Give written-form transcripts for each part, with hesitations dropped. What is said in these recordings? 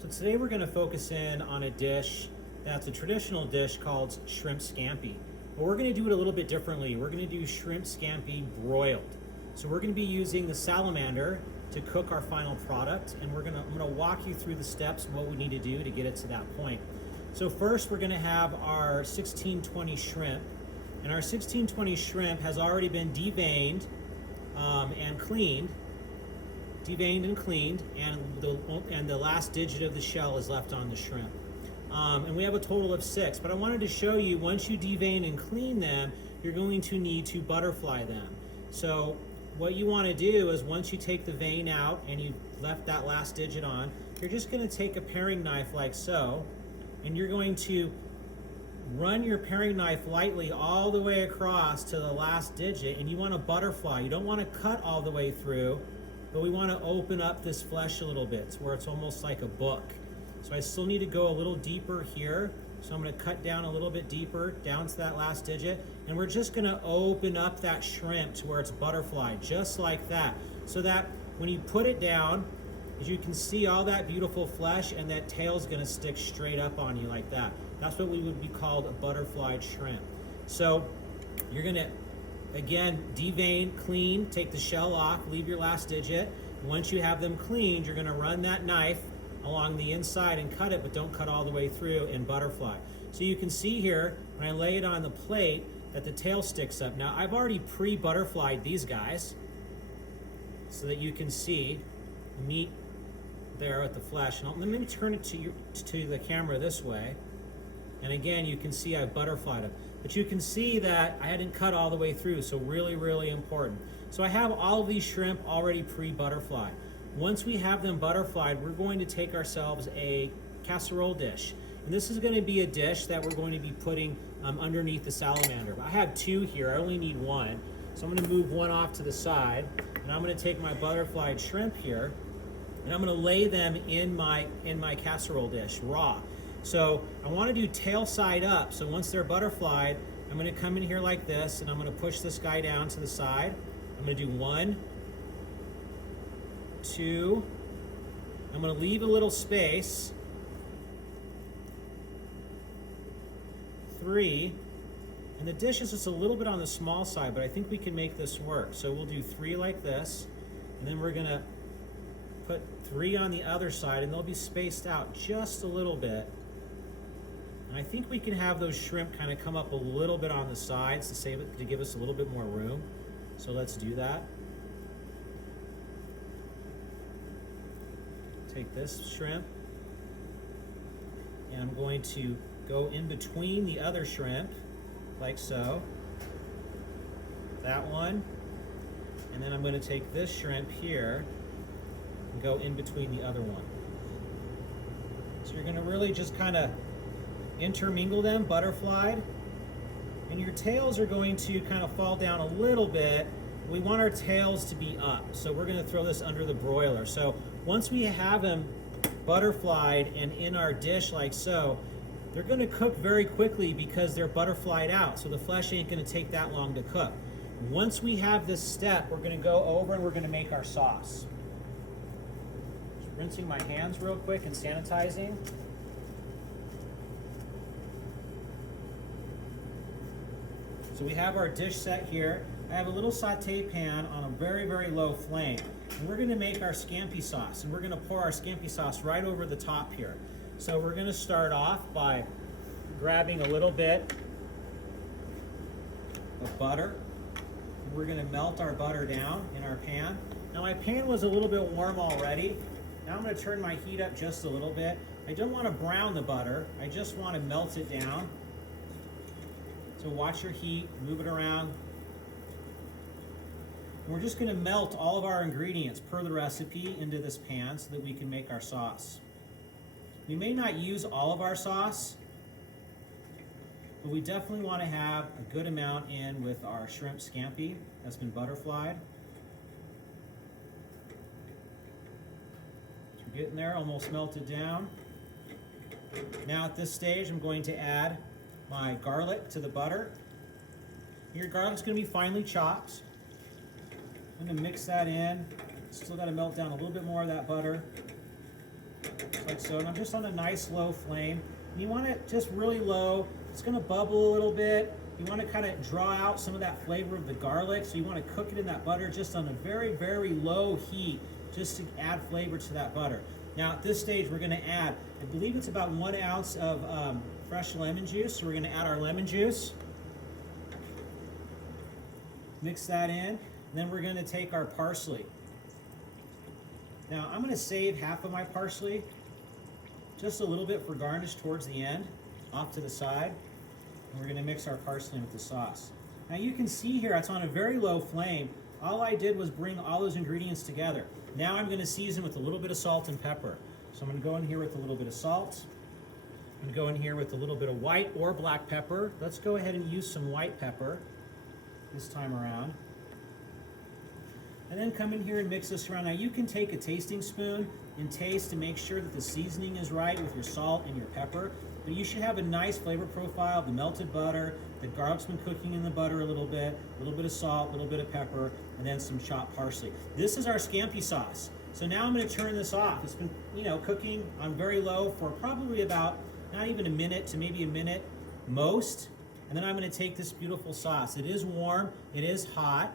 So today we're going to focus in on a dish that's a traditional dish called shrimp scampi. But we're going to do it a little bit differently. We're going to do shrimp scampi broiled. So we're going to be using the salamander to cook our final product, and I'm going to walk you through the steps of what we need to do to get it to that point. So first we're going to have our 1620 shrimp, and our 1620 shrimp has already been deveined and cleaned. Deveined and cleaned, and the last digit of the shell is left on the shrimp. And we have a total of 6, but I wanted to show you, once you devein and clean them, you're going to need to butterfly them. So what you want to do is, once you take the vein out and you've left that last digit on, you're just going to take a paring knife like so, and you're going to run your paring knife lightly all the way across to the last digit, and you want to butterfly. You don't want to cut all the way through, but we want to open up this flesh a little bit to where it's almost like a book. So I still need to go a little deeper here. So I'm going to cut down a little bit deeper, down to that last digit. And we're just going to open up that shrimp to where it's butterflied, just like that. So that when you put it down, as you can see, all that beautiful flesh, and that tail's going to stick straight up on you like that. That's what we would be called a butterflied shrimp. So you're going to, again, devein, clean, take the shell off, leave your last digit. Once you have them cleaned, you're going to run that knife along the inside and cut it, but don't cut all the way through, and butterfly. So you can see here, when I lay it on the plate, that the tail sticks up. Now, I've already pre-butterflied these guys so that you can see the meat there with the flesh. And let me turn it to the camera this way. And again, you can see I've butterflied them. But you can see that I hadn't cut all the way through, so really, really important. So I have all of these shrimp already pre-butterflied. Once we have them butterflied, we're going to take ourselves a casserole dish. And this is going to be a dish that we're going to be putting underneath the salamander. I have 2 here, I only need 1. So I'm going to move 1 off to the side, and I'm going to take my butterflied shrimp here, and I'm going to lay them in my casserole dish, raw. So I want to do tail side up. So once they're butterflied, I'm going to come in here like this, and I'm going to push this guy down to the side. I'm going to do 1, 2. I'm going to leave a little space. 3. And the dish is just a little bit on the small side, but I think we can make this work. So we'll do 3 like this, and then we're going to put 3 on the other side, and they'll be spaced out just a little bit. And I think we can have those shrimp kind of come up a little bit on the sides to give us a little bit more room. So let's do that. Take this shrimp, and I'm going to go in between the other shrimp, like so. That one. And then I'm going to take this shrimp here and go in between the other one. So you're going to really just kind of intermingle them, butterflied, and your tails are going to kind of fall down a little bit. We want our tails to be up, so we're going to throw this under the broiler. So once we have them butterflied and in our dish like so, they're going to cook very quickly because they're butterflied out, so the flesh ain't going to take that long to cook. Once we have this step, we're going to go over and we're going to make our sauce. Just rinsing my hands real quick and sanitizing. So we have our dish set here. I have a little saute pan on a very, very low flame. And we're going to make our scampi sauce. And we're going to pour our scampi sauce right over the top here. So we're going to start off by grabbing a little bit of butter. We're going to melt our butter down in our pan. Now my pan was a little bit warm already. Now I'm going to turn my heat up just a little bit. I don't want to brown the butter. I just want to melt it down. So watch your heat, move it around. And we're just going to melt all of our ingredients per the recipe into this pan so that we can make our sauce. We may not use all of our sauce, but we definitely want to have a good amount in with our shrimp scampi that's been butterflied. So we're getting there, almost melted down. Now at this stage, I'm going to add my garlic to the butter. Your garlic's going to be finely chopped. I'm going to mix that in. Still got to melt down a little bit more of that butter. like so. And I'm just on a nice low flame. And you want it just really low. It's going to bubble a little bit. You want to kind of draw out some of that flavor of the garlic. So you want to cook it in that butter just on a very, very low heat just to add flavor to that butter. Now at this stage we're going to add, I believe it's about 1 ounce of fresh lemon juice. So we're going to add our lemon juice. Mix that in. And then we're going to take our parsley. Now I'm going to save half of my parsley, just a little bit for garnish towards the end, off to the side. And we're going to mix our parsley with the sauce. Now you can see here it's on a very low flame. All I did was bring all those ingredients together. Now I'm going to season with a little bit of salt and pepper. So I'm going to go in here with a little bit of salt. I'm going to go in here with a little bit of white or black pepper. Let's go ahead and use some white pepper this time around. And then come in here and mix this around. Now you can take a tasting spoon and taste to make sure that the seasoning is right with your salt and your pepper. But you should have a nice flavor profile of the melted butter, the garlic's been cooking in the butter a little bit of salt, a little bit of pepper, and then some chopped parsley. This is our scampi sauce. So now I'm going to turn this off. It's been, cooking on very low for probably about not even a minute to maybe a minute most. And then I'm going to take this beautiful sauce. It is warm, it is hot.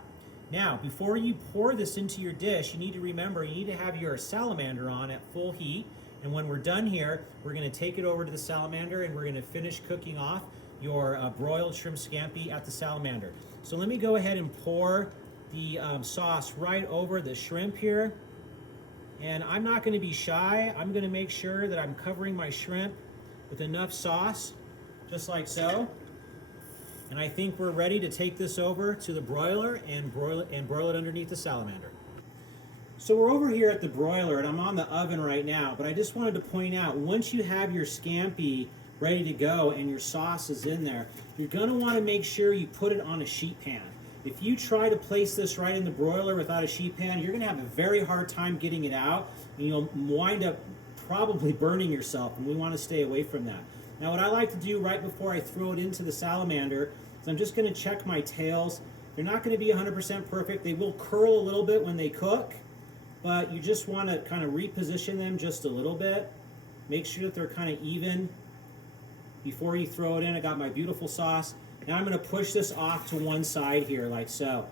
Now, before you pour this into your dish, you need to remember you need to have your salamander on at full heat. And when we're done here, we're going to take it over to the salamander and we're going to finish cooking off your broiled shrimp scampi at the salamander. So let me go ahead and pour the sauce right over the shrimp here. And I'm not going to be shy. I'm going to make sure that I'm covering my shrimp with enough sauce, just like so. And I think we're ready to take this over to the broiler and broil it underneath the salamander. So we're over here at the broiler and I'm on the oven right now, but I just wanted to point out, once you have your scampi ready to go and your sauce is in there, you're going to want to make sure you put it on a sheet pan. If you try to place this right in the broiler without a sheet pan, you're going to have a very hard time getting it out, and you'll wind up probably burning yourself, and we want to stay away from that. Now what I like to do right before I throw it into the salamander is I'm just going to check my tails. They're not going to be 100% perfect. They will curl a little bit when they cook, but you just want to kind of reposition them just a little bit. Make sure that they're kind of even before you throw it in. I got my beautiful sauce. Now I'm going to push this off to one side here like so.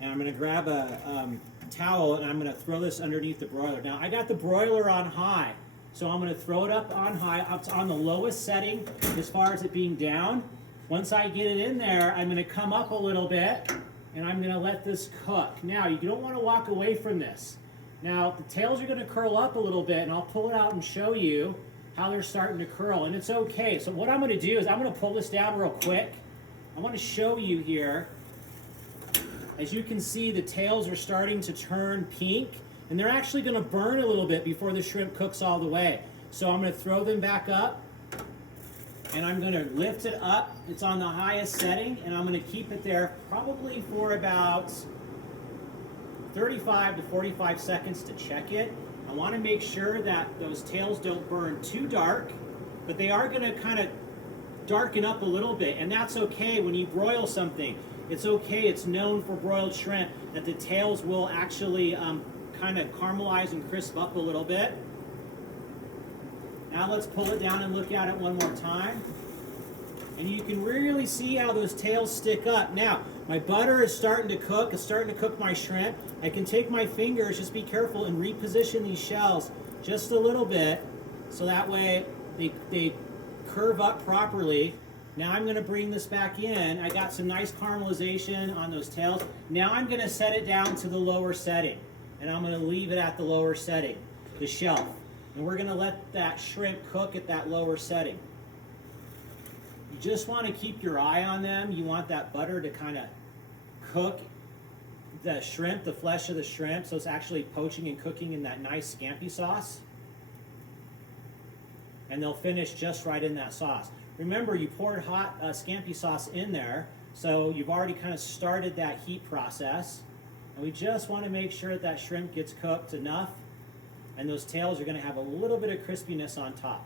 And I'm going to grab a towel and I'm going to throw this underneath the broiler. Now I got the broiler on high, so I'm going to throw it up on high, up on the lowest setting as far as it being down. Once I get it in there, I'm going to come up a little bit and I'm going to let this cook. Now you don't want to walk away from this. Now the tails are going to curl up a little bit, and I'll pull it out and show you how they're starting to curl, and it's okay. So what I'm going to do is I'm going to pull this down real quick. I want to show you here. As you can see, the tails are starting to turn pink, and they're actually going to burn a little bit before the shrimp cooks all the way. So I'm going to throw them back up, and I'm going to lift it up. It's on the highest setting, and I'm going to keep it there probably for about 35 to 45 seconds to check it. I want to make sure that those tails don't burn too dark, but they are going to kind of darken up a little bit, and that's okay when you broil something. It's okay, it's known for broiled shrimp that the tails will actually kind of caramelize and crisp up a little bit. Now let's pull it down and look at it one more time. And you can really see how those tails stick up. Now, my butter is starting to cook. It's starting to cook my shrimp. I can take my fingers, just be careful, and reposition these shells just a little bit so that way they curve up properly. Now I'm going to bring this back in. I got some nice caramelization on those tails. Now I'm going to set it down to the lower setting, and I'm going to leave it at the lower setting, the shelf. And we're going to let that shrimp cook at that lower setting. You just want to keep your eye on them. You want that butter to kind of cook the shrimp, the flesh of the shrimp, so it's actually poaching and cooking in that nice scampi sauce. And they'll finish just right in that sauce. Remember, you poured hot scampi sauce in there, so you've already kind of started that heat process. And we just want to make sure that that shrimp gets cooked enough, and those tails are going to have a little bit of crispiness on top.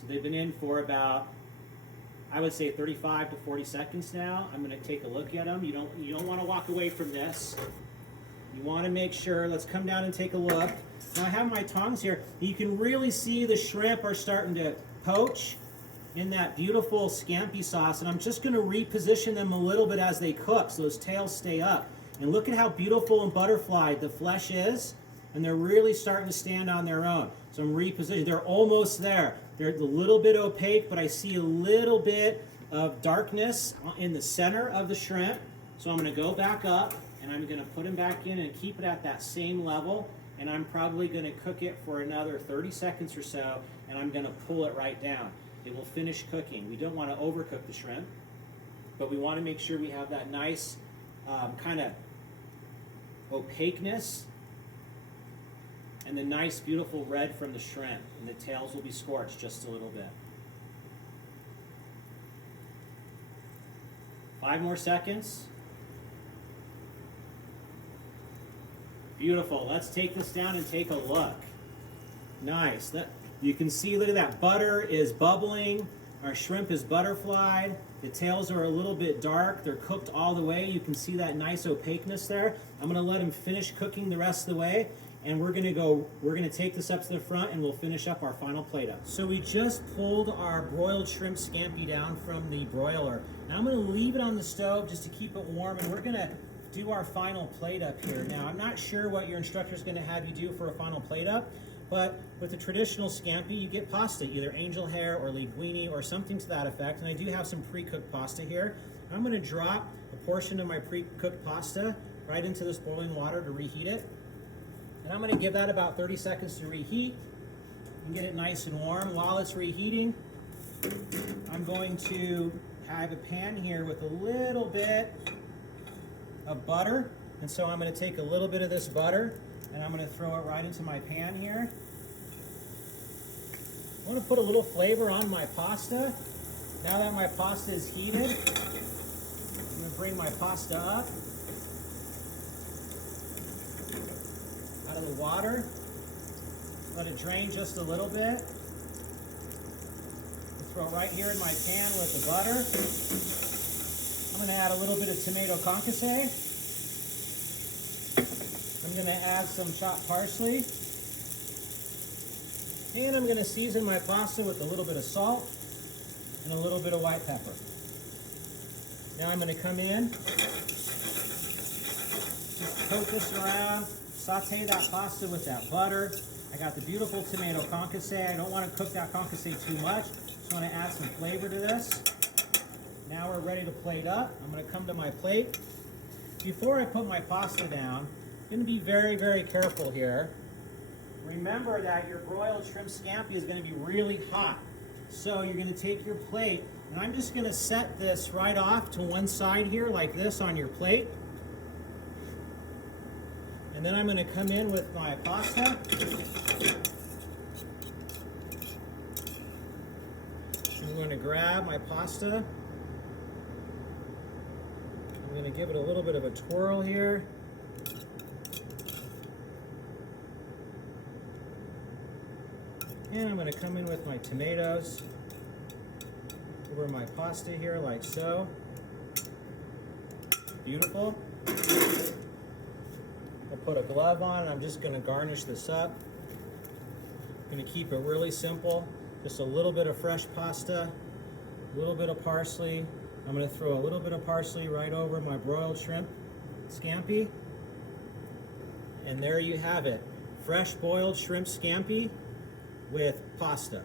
So they've been in for about, I would say 35 to 40 seconds now. I'm going to take a look at them. You don't want to walk away from this. You want to make sure. Let's come down and take a look. Now I have my tongs here. You can really see the shrimp are starting to poach in that beautiful scampi sauce, and I'm just going to reposition them a little bit as they cook so those tails stay up. And look at how beautiful and butterflied the flesh is, and they're really starting to stand on their own. So I'm repositioning. They're almost there. They're a little bit opaque, but I see a little bit of darkness in the center of the shrimp. So I'm going to go back up, and I'm going to put them back in and keep it at that same level. And I'm probably going to cook it for another 30 seconds or so, and I'm going to pull it right down. It will finish cooking. We don't want to overcook the shrimp, but we want to make sure we have that nice kind of opaqueness and the nice beautiful red from the shrimp, and the tails will be scorched just a little bit. 5 more seconds. Beautiful. Let's take this down and take a look. Nice. You can see, look at that. Butter is bubbling. Our shrimp is butterflied. The tails are a little bit dark. They're cooked all the way. You can see that nice opaqueness there. I'm going to let them finish cooking the rest of the way. And we're going to take this up to the front, and we'll finish up our final plate up. So we just pulled our broiled shrimp scampi down from the broiler. Now I'm going to leave it on the stove just to keep it warm, and we're going to do our final plate up here. Now I'm not sure what your instructor is going to have you do for a final plate up, but with the traditional scampi, you get pasta, either angel hair or linguine or something to that effect. And I do have some pre-cooked pasta here. I'm going to drop a portion of my pre-cooked pasta right into this boiling water to reheat it. And I'm going to give that about 30 seconds to reheat and get it nice and warm. While it's reheating, I'm going to have a pan here with a little bit of butter. And so I'm going to take a little bit of this butter and I'm going to throw it right into my pan here. I want to put a little flavor on my pasta. Now that my pasta is heated, I'm going to bring my pasta up out of the water. Let it drain just a little bit. Throw it right here in my pan with the butter. I'm going to add a little bit of tomato concasse. I'm going to add some chopped parsley. And I'm going to season my pasta with a little bit of salt and a little bit of white pepper. Now I'm going to come in, just coat this around, saute that pasta with that butter. I got the beautiful tomato concasse. I don't want to cook that concasse too much. Just want to add some flavor to this. Now we're ready to plate up. I'm going to come to my plate. Before I put my pasta down, I'm going to be very, very careful here. Remember that your broiled shrimp scampi is going to be really hot. So you're going to take your plate, and I'm just going to set this right off to one side here like this on your plate. And then I'm going to come in with my pasta. I'm going to grab my pasta. I'm going to give it a little bit of a twirl here. And I'm going to come in with my tomatoes over my pasta here like so. Beautiful. I'll put a glove on and I'm just going to garnish this up. I'm going to keep it really simple. Just a little bit of fresh pasta, a little bit of parsley. I'm going to throw a little bit of parsley right over my broiled shrimp scampi. And there you have it. Fresh boiled shrimp scampi with pasta.